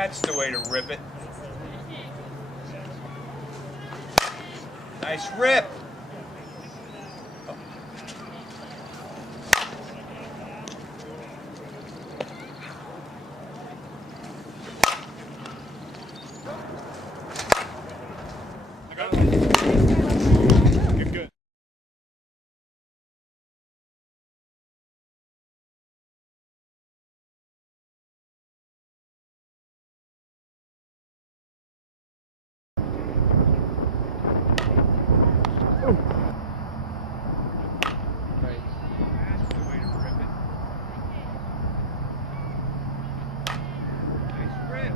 That's the way to rip it. Nice rip. You're good. That's the way to rip it. Nice rip.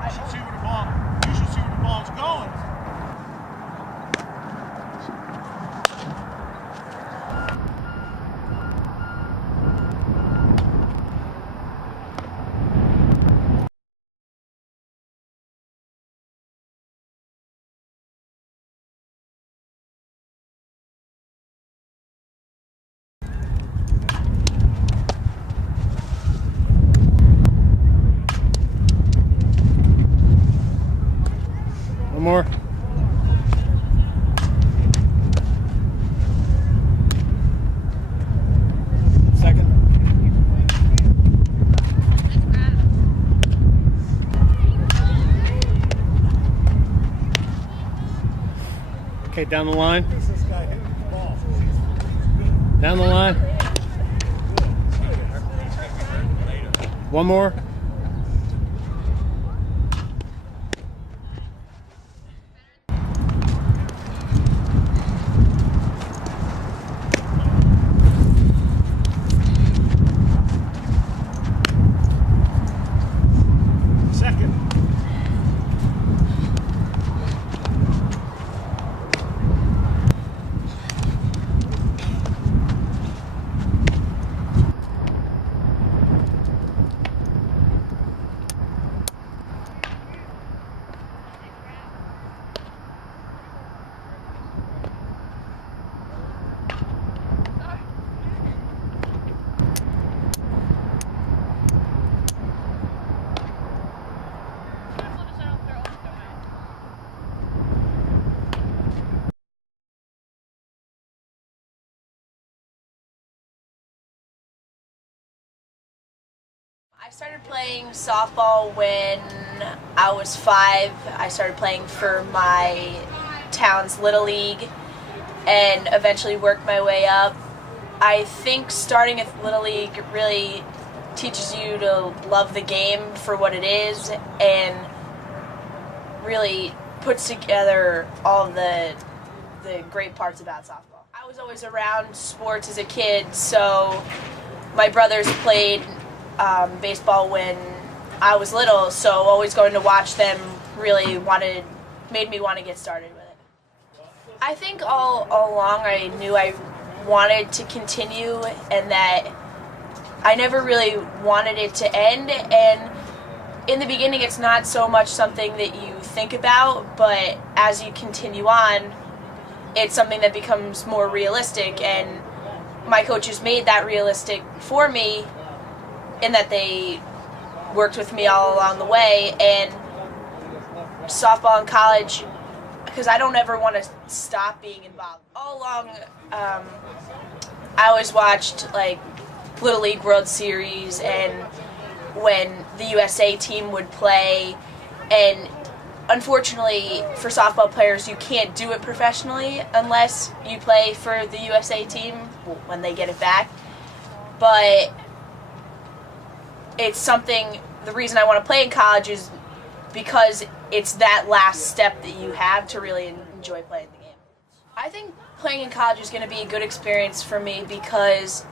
You should see where the ball's going. One more. Second. Okay, down the line. Down the line. One more. I started playing softball when I was 5. I started playing for my town's Little League and eventually worked my way up. I think starting at Little League really teaches you to love the game for what it is and really puts together all the great parts about softball. I was always around sports as a kid, so my brothers played baseball when I was little, so always going to watch them really made me want to get started with it. I think all along I knew I wanted to continue and that I never really wanted it to end, and in the beginning it's not so much something that you think about, but as you continue on it's something that becomes more realistic, and my coaches made that realistic for me in that they worked with me all along the way. And softball in college, because I don't ever want to stop being involved. All along I always watched like Little League World Series and when the USA team would play, and unfortunately for softball players you can't do it professionally unless you play for the USA team when they get it back. But it's something, the reason I want to play in college is because it's that last step that you have to really enjoy playing the game. I think playing in college is going to be a good experience for me because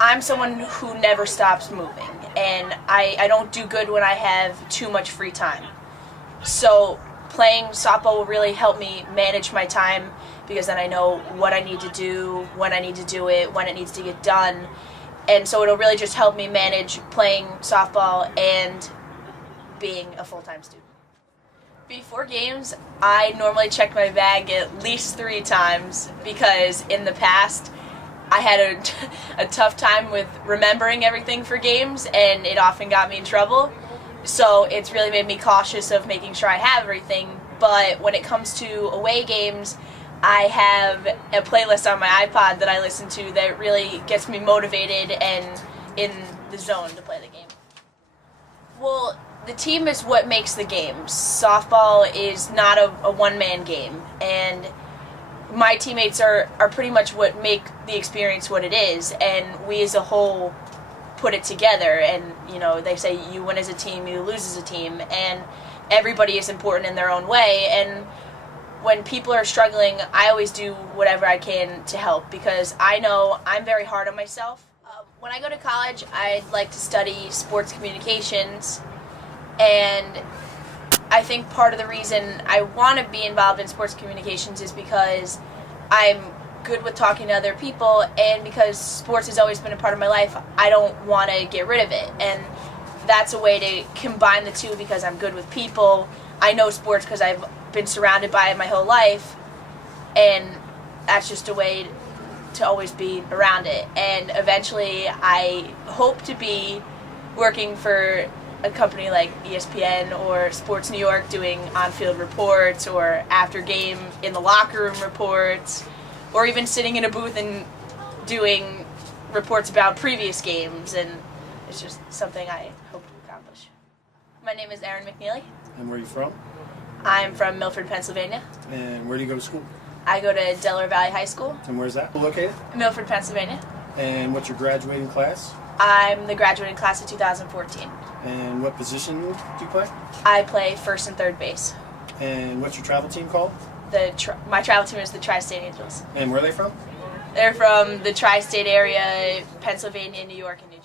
I'm someone who never stops moving, and I don't do good when I have too much free time. So playing softball will really help me manage my time because then I know what I need to do, when I need to do it, when it needs to get done. And so it'll really just help me manage playing softball and being a full-time student. Before games, I normally check my bag at least 3 times because in the past I had a tough time with remembering everything for games, and it often got me in trouble. So it's really made me cautious of making sure I have everything. But when it comes to away games, I have a playlist on my iPod that I listen to that really gets me motivated and in the zone to play the game. Well, the team is what makes the game. Softball is not a one-man game, and my teammates are pretty much what make the experience what it is, and we as a whole put it together. And you know, they say you win as a team, you lose as a team, and everybody is important in their own way. And when people are struggling, I always do whatever I can to help because I know I'm very hard on myself. When I go to college, I'd like to study sports communications, and I think part of the reason I want to be involved in sports communications is because I'm good with talking to other people, and because sports has always been a part of my life, I don't want to get rid of it. And that's a way to combine the two because I'm good with people. I know sports because I've been surrounded by it my whole life, and that's just a way to always be around it. And eventually I hope to be working for a company like ESPN or Sports New York doing on-field reports or after-game in the locker room reports, or even sitting in a booth and doing reports about previous games, and it's just something I hope to accomplish. My name is ErinMcNeely. And where are you from? I'm from Milford, Pennsylvania. And where do you go to school? I go to Delaware Valley High School. And where's that located? Milford, Pennsylvania. And what's your graduating class? I'm the graduating class of 2014. And what position do you play? I play first and third base. And what's your travel team called? My travel team is the Tri-State Angels. And where are they from? They're from the Tri-State area, Pennsylvania, New York, and New Jersey.